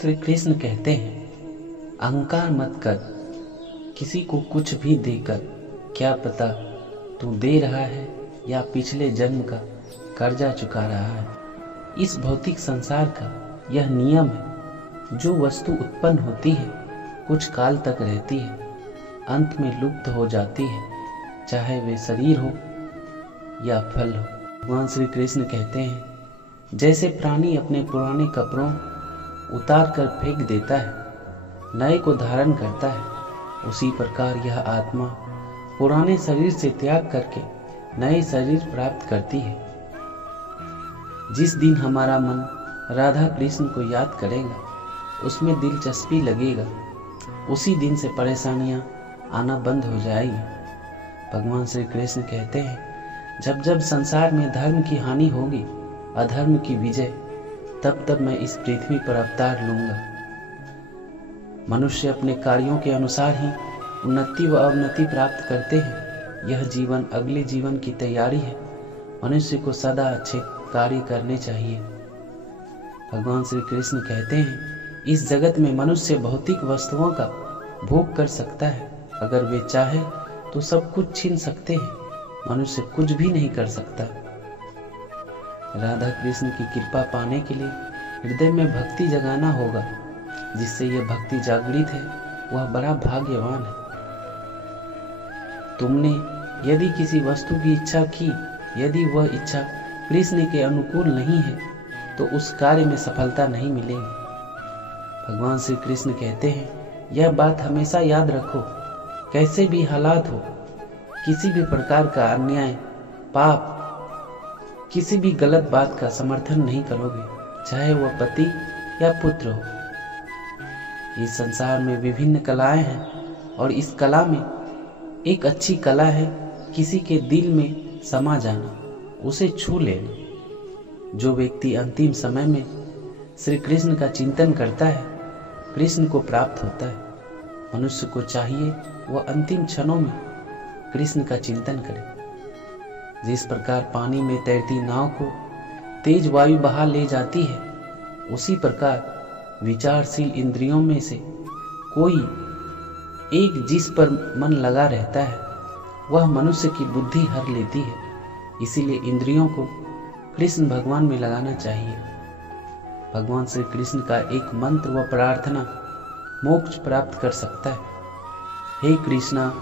श्री कृष्ण कहते हैं, अहंकार मत कर, किसी को कुछ भी देकर, क्या पता तू दे रहा है या पिछले जन्म का कर्जा चुका रहा है। इस भौतिक संसार का यह नियम है, जो वस्तु उत्पन्न होती है कुछ काल तक रहती है, अंत में लुप्त हो जाती है, चाहे वे शरीर हो या फल हो। भगवान श्री कृष्ण कहते हैं, जैसे प्राणी अपने पुराने कपड़ों उतार कर फेंक देता है, नए को धारण करता है, उसी प्रकार यह आत्मा पुराने शरीर से त्याग करके नए शरीर प्राप्त करती है। जिस दिन हमारा मन राधा कृष्ण को याद करेगा, उसमें दिलचस्पी लगेगा, उसी दिन से परेशानियां आना बंद हो जाएगी। भगवान श्री कृष्ण कहते हैं, जब जब संसार में धर्म की हानि होगी, अधर्म की विजय, तब तब मैं इस पृथ्वी पर अवतार लूंगा। मनुष्य अपने कार्यों के अनुसार ही उन्नति व अवनति प्राप्त करते हैं। यह जीवन अगले जीवन की तैयारी है। मनुष्य को सदा अच्छे कार्य करने चाहिए। भगवान श्री कृष्ण कहते हैं, इस जगत में मनुष्य भौतिक वस्तुओं का भोग कर सकता है। अगर वे चाहे तो सब कुछ छीन सकते हैं, मनुष्य कुछ भी नहीं कर सकता। राधा कृष्ण की कृपा पाने के लिए हृदय में भक्ति जगाना होगा। जिससे यह भक्ति जागृत है, वह बड़ा भाग्यवान है। तुमने यदि किसी वस्तु की इच्छा की, यदि वह इच्छा कृष्ण के अनुकूल नहीं है, तो उस कार्य में सफलता नहीं मिलेगी। भगवान श्री कृष्ण कहते हैं, यह बात हमेशा याद रखो, कैसे भी हालात हो, किसी भी प्रकार का अन्याय, पाप, किसी भी गलत बात का समर्थन नहीं करोगे, चाहे वह पति या पुत्र हो। इस संसार में विभिन्न कलाएं हैं और इस कला में एक अच्छी कला है किसी के दिल में समा जाना, उसे छू लेना। जो व्यक्ति अंतिम समय में श्री कृष्ण का चिंतन करता है, कृष्ण को प्राप्त होता है। मनुष्य को चाहिए वह अंतिम क्षणों में कृष्ण का चिंतन करे। जिस प्रकार पानी में तैरती नाव को तेज वायु बहा ले जाती है, उसी प्रकार विचारशील इंद्रियों में से कोई एक जिस पर मन लगा रहता है, वह मनुष्य की बुद्धि हर लेती है। इसीलिए इंद्रियों को कृष्ण भगवान में लगाना चाहिए। भगवान श्री कृष्ण का एक मंत्र व प्रार्थना मोक्ष प्राप्त कर सकता है। हे कृष्णा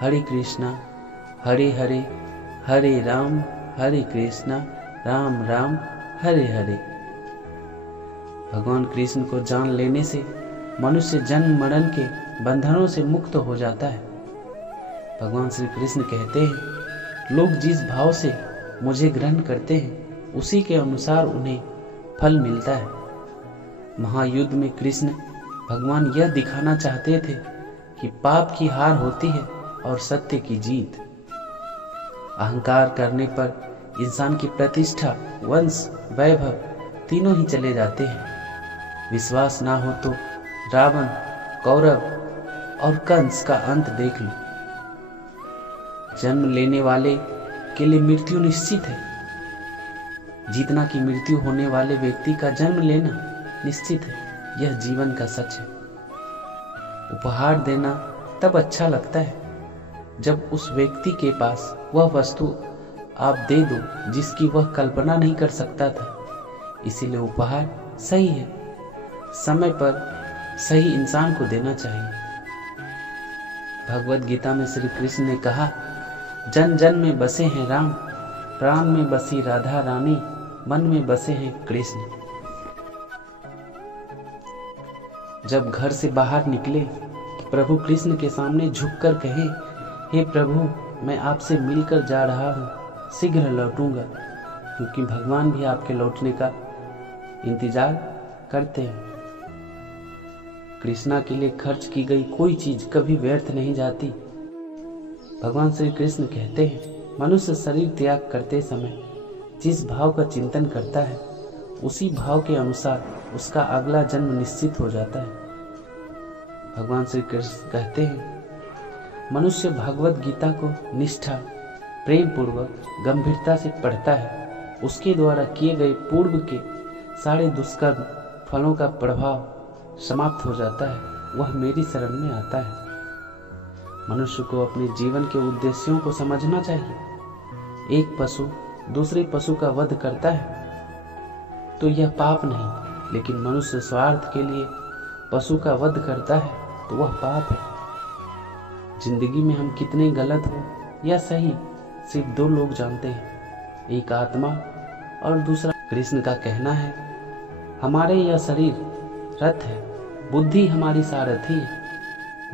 हरे कृष्णा हरे हरे, हरे राम राम राम हरे हरे। भगवान कृष्ण को जान लेने से मनुष्य जन्म मरण के बंधनों से मुक्त हो जाता है। भगवान श्री कृष्ण कहते हैं, लोग जिस भाव से मुझे ग्रहण करते हैं, उसी के अनुसार उन्हें फल मिलता है। महायुद्ध में कृष्ण भगवान यह दिखाना चाहते थे कि पाप की हार होती है और सत्य की जीत। अहंकार करने पर इंसान की प्रतिष्ठा, वंश, वैभव तीनों ही चले जाते हैं। विश्वास ना हो तो रावण, कौरव और कंस का अंत देख लो। जन्म लेने वाले के लिए मृत्यु निश्चित है, जितना की मृत्यु होने वाले व्यक्ति का जन्म लेना निश्चित है। यह जीवन का सच है। उपहार देना तब अच्छा लगता है जब उस व्यक्ति के पास वह वस्तु आप दे दो जिसकी वह कल्पना नहीं कर सकता था। इसीलिए उपहार सही है, समय पर सही इंसान को देना चाहिए। भगवत गीता में श्री कृष्ण ने कहा, जन जन में बसे हैं राम, प्राण में बसी राधा रानी, मन में बसे हैं कृष्ण। जब घर से बाहर निकले, प्रभु कृष्ण के सामने झुककर कहे, हे प्रभु, मैं आपसे मिलकर जा रहा हूँ, शीघ्र लौटूंगा। क्योंकि भगवान भी आपके लौटने का इंतजार करते हैं। कृष्णा के लिए खर्च की गई कोई चीज कभी व्यर्थ नहीं जाती। भगवान श्री कृष्ण कहते हैं, मनुष्य शरीर त्याग करते समय जिस भाव का चिंतन करता है, उसी भाव के अनुसार उसका अगला जन्म निश्चित हो जाता है। भगवान श्री कृष्ण कहते हैं, मनुष्य भगवत गीता को निष्ठा, प्रेम पूर्वक, गंभीरता से पढ़ता है। उसके द्वारा किए गए पूर्व के सारे दुष्कर्म फलों का प्रभाव समाप्त हो जाता है वह मेरी शरण में आता है। मनुष्य को अपने जीवन के उद्देश्यों को समझना चाहिए। एक पशु दूसरे पशु का वध करता है तो यह पाप नहीं, लेकिन मनुष्य स्वार्थ के लिए पशु का वध करता है तो वह पाप है। जिंदगी में हम कितने गलत हो या सही सिर्फ दो लोग जानते हैं, एक आत्मा और दूसरा। कृष्ण का कहना है, हमारे यह शरीर रथ है, बुद्धि हमारी सारथी है,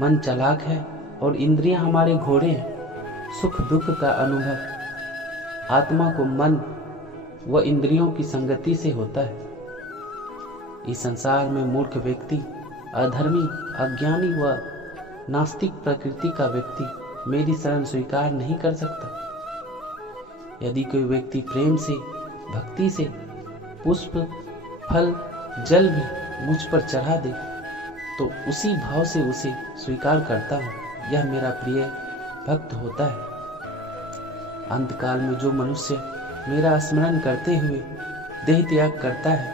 मन चालाक है और इंद्रियां हमारे घोड़े हैं। सुख दुख का अनुभव आत्मा को मन व इंद्रियों की संगति से होता है। इस संसार में मूर्ख व्यक्ति, अधर्मी, अज्ञानी व नास्तिक प्रकृति का व्यक्ति मेरी शरण स्वीकार नहीं कर सकता। यदि कोई व्यक्ति प्रेम से, भक्ति से पुष्प, फल, जल भी मुझ पर चढ़ा दे तो उसी भाव से उसे स्वीकार करता हूँ, यह मेरा प्रिय भक्त होता है। अंतकाल में जो मनुष्य मेरा स्मरण करते हुए देह त्याग करता है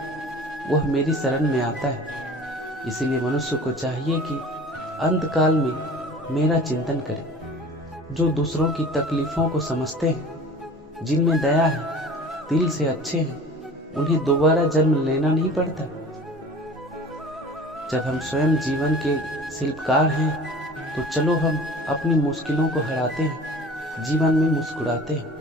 वह मेरी शरण में आता है। इसलिए मनुष्य को चाहिए कि अंतकाल में मेरा चिंतन करे। जो दूसरों की तकलीफों को समझते हैं, जिनमें दया है, दिल से अच्छे हैं, उन्हें दोबारा जन्म लेना नहीं पड़ता। जब हम स्वयं जीवन के शिल्पकार हैं तो चलो हम अपनी मुश्किलों को हराते हैं, जीवन में मुस्कुराते हैं।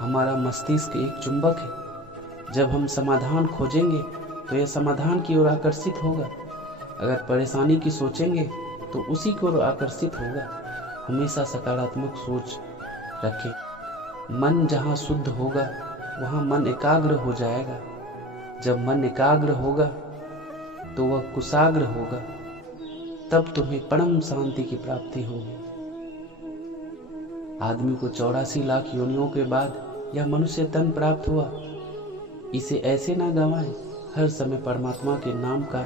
हमारा मस्तिष्क एक चुंबक है, जब हम समाधान खोजेंगे तो यह समाधान की ओर आकर्षित होगा। अगर परेशानी की सोचेंगे तो उसी की ओर आकर्षित होगा। हमेशा सकारात्मक सोच रखें। मन जहाँ शुद्ध होगा वहाँ मन एकाग्र हो जाएगा। जब मन एकाग्र होगा तो वह कुशाग्र होगा, तब तुम्हें परम शांति की प्राप्ति होगी। आदमी को 84 लाख योनियों के बाद यह मनुष्य तन प्राप्त हुआ। इसे ऐसे ना गंवाएं, हर समय परमात्मा के नाम का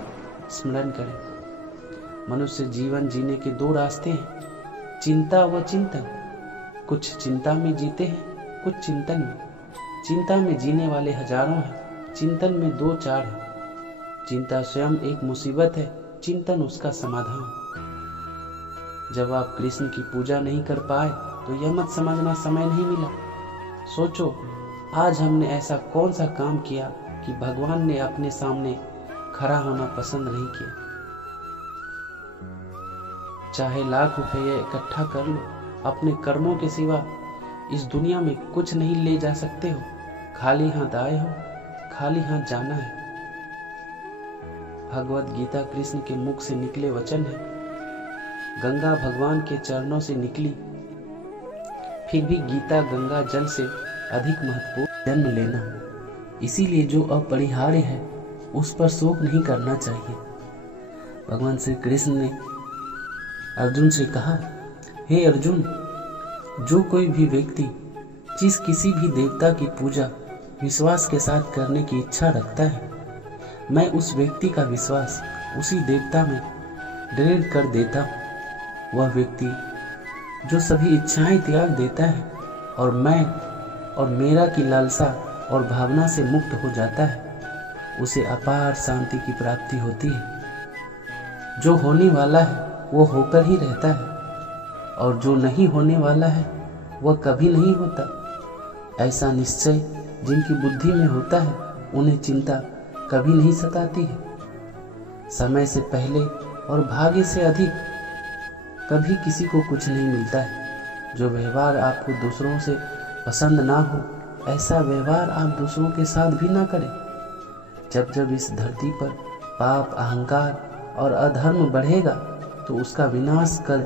स्मरण करें। मनुष्य जीवन जीने के दो रास्ते हैं, चिंता व चिंतन। कुछ चिंता में जीते हैं, कुछ चिंतन में। चिंता में जीने वाले हजारों हैं, चिंतन में 2-4 हैं। चिंता स्वयं एक मुसीबत है, चिंतन उसका समाधान। जब आप कृष्ण की पूजा नहीं कर पाए तो यह मत समझना समय नहीं मिला। सोचो, आज हमने ऐसा कौन सा काम किया कि भगवान ने अपने सामने खड़ा होना पसंद नहीं किया। चाहे लाख रुपये इकट्ठा कर लो, अपने कर्मों के सिवा इस दुनिया में कुछ नहीं ले जा सकते हो। खाली हाथ आए हो, खाली हाथ जाना है। भगवत गीता कृष्ण के मुख से निकले वचन है। गंगा भगवान के चरणों से निकली, फिर भी गीता गंगा जल से अधिक महत्वपूर्ण। जन्म लेना, इसीलिए जो अपरिहार्य है उस पर शोक नहीं करना चाहिए। भगवान श्री कृष्ण ने अर्जुन से कहा, हे अर्जुन, जो कोई भी व्यक्ति जिस किसी भी देवता की पूजा विश्वास के साथ करने की इच्छा रखता है, मैं उस व्यक्ति का विश्वास उसी देवता में दृढ़ कर देता हूँ। वह व्यक्ति जो सभी इच्छाएं त्याग देता है और मैं और मेरा की लालसा और भावना से मुक्त हो जाता है, उसे अपार शांति की प्राप्ति होती है। जो होने वाला है वो होकर ही रहता है और जो नहीं होने वाला है वह कभी नहीं होता। ऐसा निश्चय जिनकी बुद्धि में होता है उन्हें चिंता कभी नहीं सताती है। समय से पहले और भाग्य से अधिक कभी किसी को कुछ नहीं मिलता है। जो व्यवहार आपको दूसरों से पसंद ना हो, ऐसा व्यवहार आप दूसरों के साथ भी ना करें। जब जब इस धरती पर पाप, अहंकार और अधर्म बढ़ेगा तो उसका विनाश कर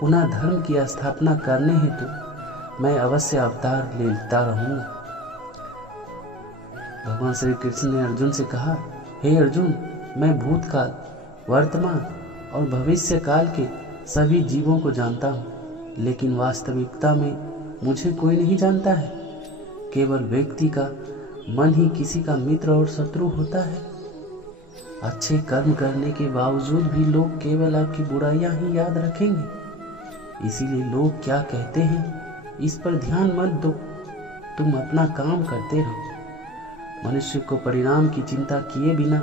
पुनः धर्म की स्थापना करने हेतु मैं अवश्य अवतार लेता रहूंगा। भगवान श्री कृष्ण ने अर्जुन से कहा, हे अर्जुन, मैं भूतकाल, वर्तमान और भविष्य काल के सभी जीवों को जानता हूँ, लेकिन वास्तविकता में मुझे कोई नहीं जानता है। केवल व्यक्ति का मन ही किसी का मित्र और शत्रु होता है। अच्छे कर्म करने के बावजूद भी लोग केवल आपकी बुराइयां ही याद रखेंगे। इसीलिए लोग क्या कहते हैं इस पर ध्यान मत दो, तुम अपना काम करते रहो। मनुष्य को परिणाम की चिंता किए बिना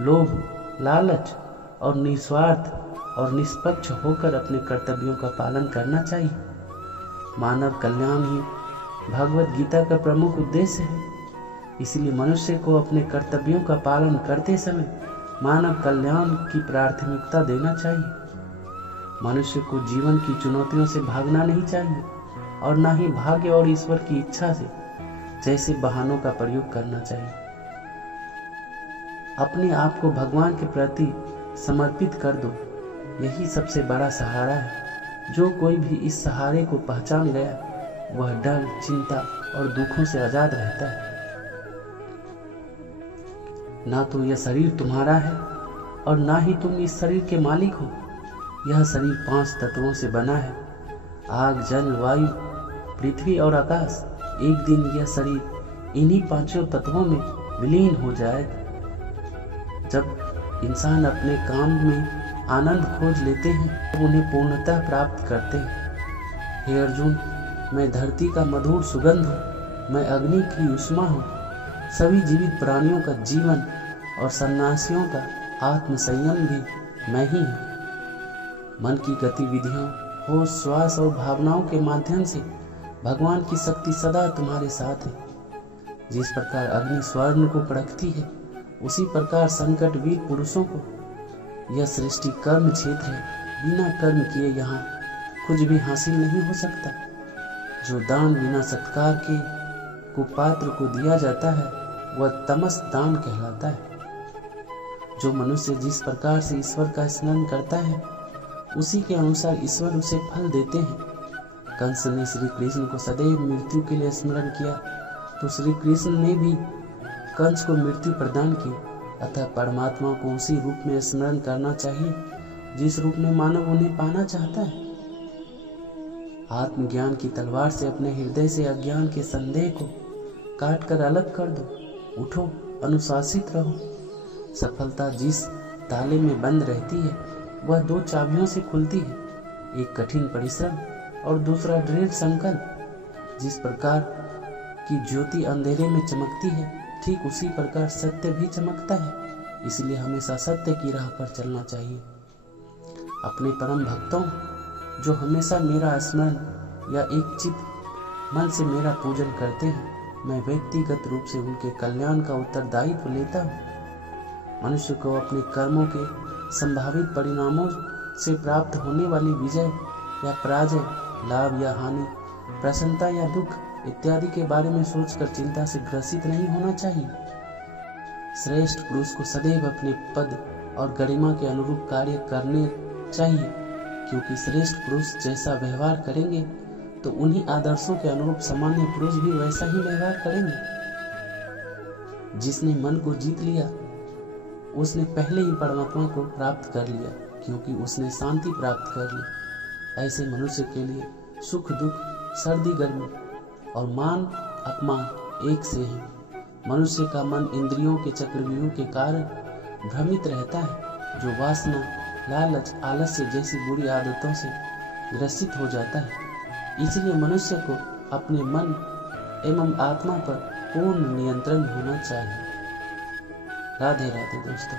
लोभ, लालच और निस्वार्थ और निष्पक्ष होकर अपने कर्तव्यों का पालन करना चाहिए। मानव कल्याण ही भगवत गीता का प्रमुख उद्देश्य है। इसलिए मनुष्य को अपने कर्तव्यों का पालन करते समय मानव कल्याण की प्राथमिकता देना चाहिए। मनुष्य को जीवन की चुनौतियों से भागना नहीं चाहिए और न ही भाग्य और ईश्वर की इच्छा से जैसे बहानों का प्रयोग करना चाहिए। अपने आप को भगवान के प्रति समर्पित कर दो, यही सबसे बड़ा सहारा है। जो कोई भी इस सहारे को पहचान गया वह डर, चिंता और दुखों से आजाद रहता है। ना तो यह शरीर तुम्हारा है और ना ही तुम इस शरीर के मालिक हो। यह शरीर 5 तत्वों से बना है, आग, जल, वायु, पृथ्वी और आकाश। एक दिन यह शरीर इन्हीं 5 तत्वों में विलीन हो जाएगा। जब इंसान अपने काम में आनंद खोज लेते हैं तो उन्हें पूर्णता प्राप्त करते हैं। हे अर्जुन, मैं धरती का मधुर सुगंध हूँ, मैं अग्नि की उष्मा हूँ, सभी जीवित प्राणियों का जीवन और सन्यासियों का आत्म संयम भी मैं ही हूँ। मन की गतिविधियों, होश, श्वास और भावनाओं के माध्यम से भगवान की शक्ति सदा तुम्हारे साथ है। जिस प्रकार अग्नि स्वर्ण को परखती है, उसी प्रकार संकट वीर पुरुषों को यह सृष्टि कर्म क्षेत्र है। बिना कर्म किए यहाँ कुछ भी हासिल नहीं हो सकता। जो दान बिना सत्कार के कुपात्र को दिया जाता है वह तमस दान कहलाता है। जो मनुष्य जिस प्रकार से ईश्वर का स्मरण करता है उसी के अनुसार ईश्वर उसे फल देते हैं। कंस ने श्री कृष्ण को सदैव मृत्यु के लिए स्मरण किया तो श्री कृष्ण ने भी कंस को मृत्यु प्रदान की। अतः परमात्मा को उसी रूप में स्मरण करना चाहिए जिस रूप में मानव उन्हें पाना चाहता है। आत्मज्ञान की तलवार से अपने हृदय से अज्ञान के संदेह को काट कर अलग कर दो। उठो, अनुशासित रहो। सफलता जिस ताले में बंद रहती है वह 2 चाबियों से खुलती है, एक कठिन परिश्रम और दूसरा दृढ़ संकल्प। जिस प्रकार की ज्योति अंधेरे में चमकती है, ठीक उसी प्रकार सत्य भी चमकता है। इसलिए हमेशा सत्य की राह पर चलना चाहिए। अपने परम भक्तों जो हमेशा मेरा स्मरण या एक चित्त मन से मेरा पूजन करते हैं, मैं व्यक्तिगत रूप से उनके कल्याण का उत्तरदायित्व लेता हूँ। मनुष्य को अपने कर्मों के संभावित परिणामों से प्राप्त होने वाली विजय या पराजय, लाभ या हानि, प्रसन्नता या दुख इत्यादि के बारे में सोचकर चिंता से ग्रसित नहीं होना चाहिए। श्रेष्ठ पुरुष को सदैव अपने पद और गरिमा के अनुरूप कार्य करने चाहिए, क्योंकि श्रेष्ठ पुरुष जैसा व्यवहार करेंगे तो उन्हीं आदर्शों के अनुरूप सामान्य पुरुष भी वैसा ही व्यवहार करेंगे। जिसने मन को जीत लिया उसने पहले ही परमात्मा को प्राप्त कर लिया, क्योंकि उसने शांति प्राप्त कर ली। ऐसे मनुष्य के लिए सुख दुख, सर्दी गर्मी और मान अपमान एक से है। मनुष्य का मन इंद्रियों के चक्रव्यूह के कारण भ्रमित रहता है, जो वासना, लालच, आलस्य जैसी बुरी आदतों से ग्रसित हो जाता है। इसलिए मनुष्य को अपने मन एवं आत्मा पर पूर्ण नियंत्रण होना चाहिए। राधे राधे दोस्तों।